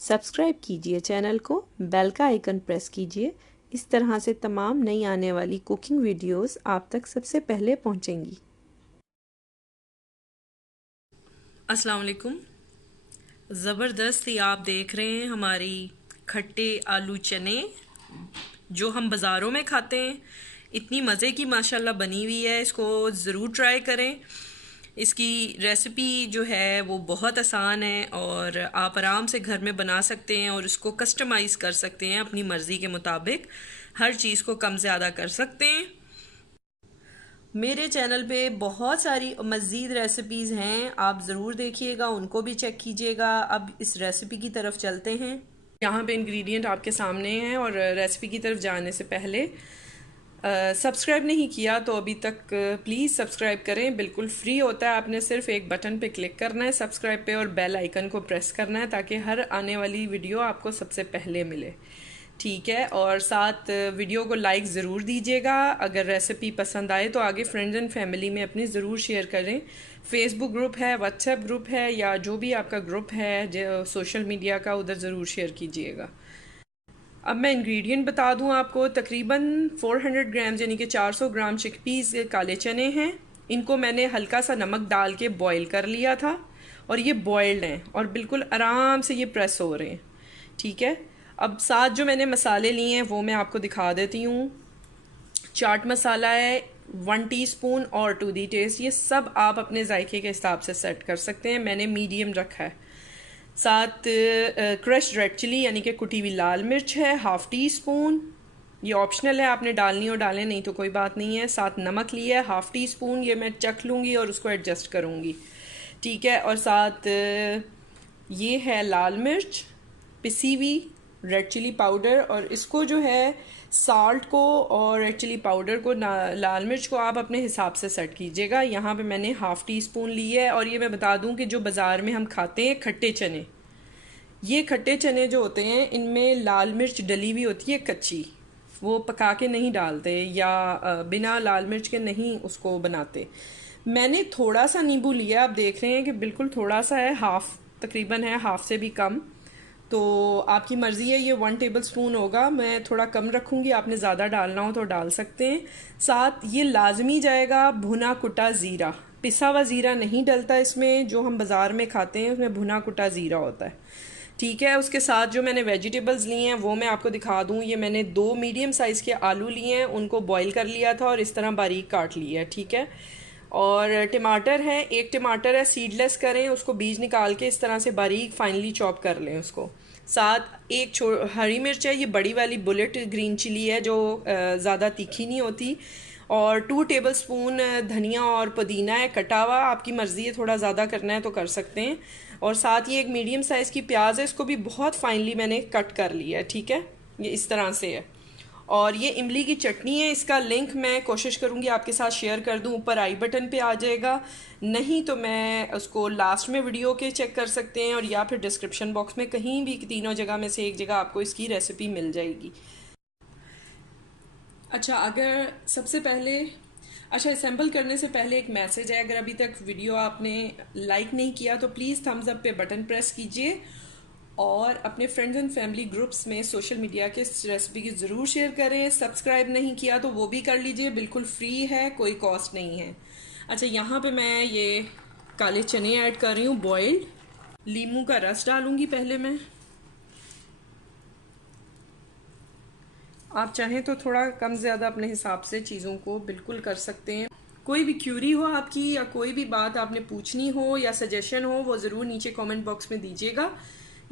Subscribe कीजिए channel को, bell का आइकन प्रेस कीजिए। इस तरह से तमाम नई आने वाली कुकिंग वीडियोस आप तक सबसे पहले पहुंचेंगी। अस्सलाम वालेकुम। ज़बरदस्त ही आप देख रहे हैं हमारी खट्टे आलू चने जो हम बाज़ारों में खाते हैं। इतनी मज़े की माशाल्लाह बनी हुई है, इसको ज़रूर ट्राई करें। इसकी रेसिपी जो है वो बहुत आसान है और आप आराम से घर में बना सकते हैं और इसको कस्टमाइज़ कर सकते हैं अपनी मर्ज़ी के मुताबिक। हर चीज़ को कम ज़्यादा कर सकते हैं। मेरे चैनल पे बहुत सारी मज़ीद रेसिपीज़ हैं, आप ज़रूर देखिएगा, उनको भी चेक कीजिएगा। अब इस रेसिपी की तरफ चलते हैं। यहाँ पे इंग्रेडिएंट आपके सामने हैं और रेसिपी की तरफ जाने से पहले सब्सक्राइब नहीं किया तो अभी तक प्लीज़ सब्सक्राइब करें। बिल्कुल फ्री होता है, आपने सिर्फ एक बटन पे क्लिक करना है सब्सक्राइब पे और बेल आइकन को प्रेस करना है ताकि हर आने वाली वीडियो आपको सबसे पहले मिले। ठीक है, और साथ वीडियो को लाइक ज़रूर दीजिएगा। अगर रेसिपी पसंद आए तो आगे फ्रेंड्स एंड फैमिली में अपनी ज़रूर शेयर करें। फेसबुक ग्रुप है, व्हाट्सएप ग्रुप है या जो भी आपका ग्रुप है जो सोशल मीडिया का, उधर ज़रूर शेयर कीजिएगा। अब मैं इंग्रेडिएंट बता दूं आपको। तकरीबन 400 ग्राम यानी कि 400 ग्राम चिकपीस काले चने हैं। इनको मैंने हल्का सा नमक डाल के बॉईल कर लिया था और ये बॉइल्ड हैं और बिल्कुल आराम से ये प्रेस हो रहे हैं। ठीक है, अब साथ जो मैंने मसाले लिए हैं वो मैं आपको दिखा देती हूँ। चाट मसाला है 1 टीस्पून और टू दी टेस्ट, ये सब आप अपने जायके के हिसाब से सेट कर सकते हैं। मैंने मीडियम रखा है। साथ क्रश्ड रेड चिली यानी कि कुटी हुई लाल मिर्च है 1/2 टीस्पून। ये ऑप्शनल है, आपने डालनी हो डालें, नहीं तो कोई बात नहीं है। साथ नमक लिया है 1/2 टीस्पून, ये मैं चख लूँगी और उसको एडजस्ट करूँगी। ठीक है, और साथ ये है लाल मिर्च पिसी हुई, रेड चिली पाउडर, और इसको जो है साल्ट को और रेड चिली पाउडर को लाल मिर्च को आप अपने हिसाब से सेट कीजिएगा। यहाँ पे मैंने 1/2 टीस्पून ली है। और ये मैं बता दूं कि जो बाज़ार में हम खाते हैं खट्टे चने, ये खट्टे चने जो होते हैं इनमें लाल मिर्च डली हुई होती है कच्ची, वो पका के नहीं डालते या बिना लाल मिर्च के नहीं उसको बनाते। मैंने थोड़ा सा नींबू लिया, आप देख रहे हैं कि बिल्कुल थोड़ा सा है, हाफ तकरीबन है, हाफ से भी कम। तो आपकी मर्ज़ी है, ये 1 टेबल स्पून होगा। मैं थोड़ा कम रखूँगी, आपने ज़्यादा डालना हो तो डाल सकते हैं। साथ ये लाजमी जाएगा भुना कुटा ज़ीरा, पिसा हुआ ज़ीरा नहीं डलता इसमें, जो हम बाज़ार में खाते हैं उसमें भुना कुटा ज़ीरा होता है। ठीक है, उसके साथ जो मैंने वेजिटेबल्स लिए हैं वो मैं आपको दिखा दूँ। ये मैंने 2 मीडियम साइज़ के आलू लिए हैं, उनको बॉईल कर लिया था और इस तरह बारीक काट लिया है। ठीक है, और टमाटर है, 1 टमाटर है, सीडलेस करें, उसको बीज निकाल के इस तरह से बारीक फाइनली चॉप कर लें उसको। साथ एक हरी मिर्च है, ये बड़ी वाली बुलेट ग्रीन चिली है जो ज़्यादा तीखी नहीं होती। और 2 टेबल स्पून धनिया और पुदीना है कटा हुआ, आपकी मर्ज़ी है थोड़ा ज़्यादा करना है तो कर सकते हैं। और साथ ये एक मीडियम साइज़ की प्याज है, इसको भी बहुत फाइनली मैंने कट कर लिया है। ठीक है, ये इस तरह से है। और ये इमली की चटनी है, इसका लिंक मैं कोशिश करूँगी आपके साथ शेयर कर दूँ, ऊपर आई बटन पे आ जाएगा, नहीं तो मैं उसको लास्ट में वीडियो के चेक कर सकते हैं और या फिर डिस्क्रिप्शन बॉक्स में कहीं भी तीनों जगह में से एक जगह आपको इसकी रेसिपी मिल जाएगी। अच्छा, अगर सबसे पहले असेंबल करने से पहले एक मैसेज है, अगर अभी तक वीडियो आपने लाइक नहीं किया तो प्लीज़ थम्स अप पे बटन प्रेस कीजिए और अपने फ्रेंड्स एंड फैमिली ग्रुप्स में सोशल मीडिया के इस रेसिपी की ज़रूर शेयर करें। सब्सक्राइब नहीं किया तो वो भी कर लीजिए, बिल्कुल फ्री है, कोई कॉस्ट नहीं है। अच्छा, यहाँ पे मैं ये काले चने ऐड कर रही हूँ बॉइल्ड। लीमू का रस डालूंगी पहले मैं। आप चाहें तो थोड़ा कम ज़्यादा अपने हिसाब से चीज़ों को बिल्कुल कर सकते हैं। कोई भी क्यूरी हो आपकी या कोई भी बात आपने पूछनी हो या सजेशन हो वो ज़रूर नीचे कमेंट बॉक्स में दीजिएगा।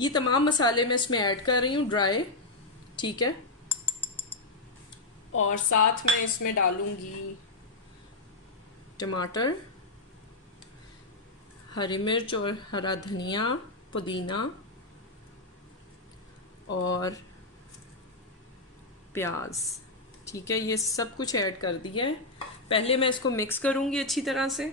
ये तमाम मसाले मैं इसमें ऐड कर रही हूँ ड्राई। ठीक है, और साथ में इसमें डालूंगी टमाटर, हरी मिर्च और हरा धनिया, पुदीना और प्याज। ठीक है, ये सब कुछ ऐड कर दिया है। पहले मैं इसको मिक्स करूंगी अच्छी तरह से।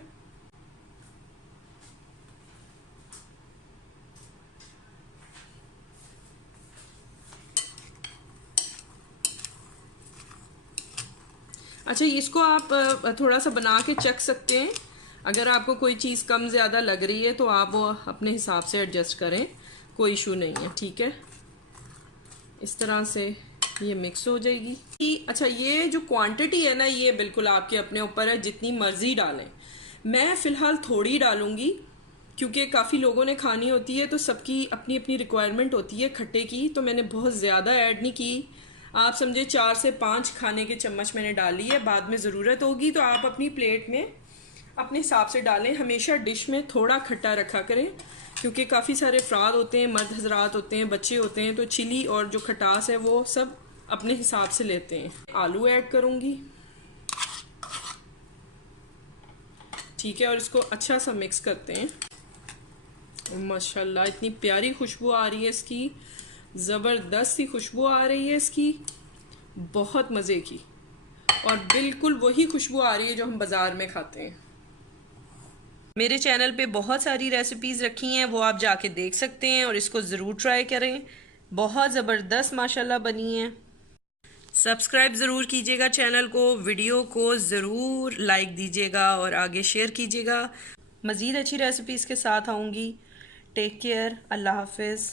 अच्छा, इसको आप थोड़ा सा बना के चख सकते हैं। अगर आपको कोई चीज़ कम ज़्यादा लग रही है तो आप वो अपने हिसाब से एडजस्ट करें, कोई इशू नहीं है। ठीक है, इस तरह से ये मिक्स हो जाएगी। अच्छा, ये जो क्वांटिटी है ना, ये बिल्कुल आपके अपने ऊपर है, जितनी मर्जी डालें। मैं फ़िलहाल थोड़ी डालूंगी क्योंकि काफ़ी लोगों ने खानी होती है, तो सबकी अपनी अपनी रिक्वायरमेंट होती है खट्टे की, तो मैंने बहुत ज़्यादा ऐड नहीं की। आप समझे 4 से 5 खाने के चम्मच मैंने डाली है। बाद में ज़रूरत होगी तो आप अपनी प्लेट में अपने हिसाब से डालें। हमेशा डिश में थोड़ा खट्टा रखा करें क्योंकि काफ़ी सारे अफराद होते हैं, मर्द हजरात होते हैं, बच्चे होते हैं, तो चिली और जो खटास है वो सब अपने हिसाब से लेते हैं। आलू ऐड करूँगी। ठीक है, और इसको अच्छा सा मिक्स करते हैं। माशाल्लाह इतनी प्यारी खुशबू आ रही है इसकी, ज़बरदस्त सी खुशबू आ रही है इसकी, बहुत मज़े की, और बिल्कुल वही खुशबू आ रही है जो हम बाज़ार में खाते हैं। मेरे चैनल पे बहुत सारी रेसिपीज़ रखी हैं, वो आप जाके देख सकते हैं और इसको ज़रूर ट्राई करें। बहुत ज़बरदस्त माशाल्लाह बनी है। सब्सक्राइब ज़रूर कीजिएगा चैनल को, वीडियो को ज़रूर लाइक दीजिएगा और आगे शेयर कीजिएगा। मज़ीद अच्छी रेसिपीज़ के साथ आऊँगी। टेक केयर, अल्लाह हाफिज़।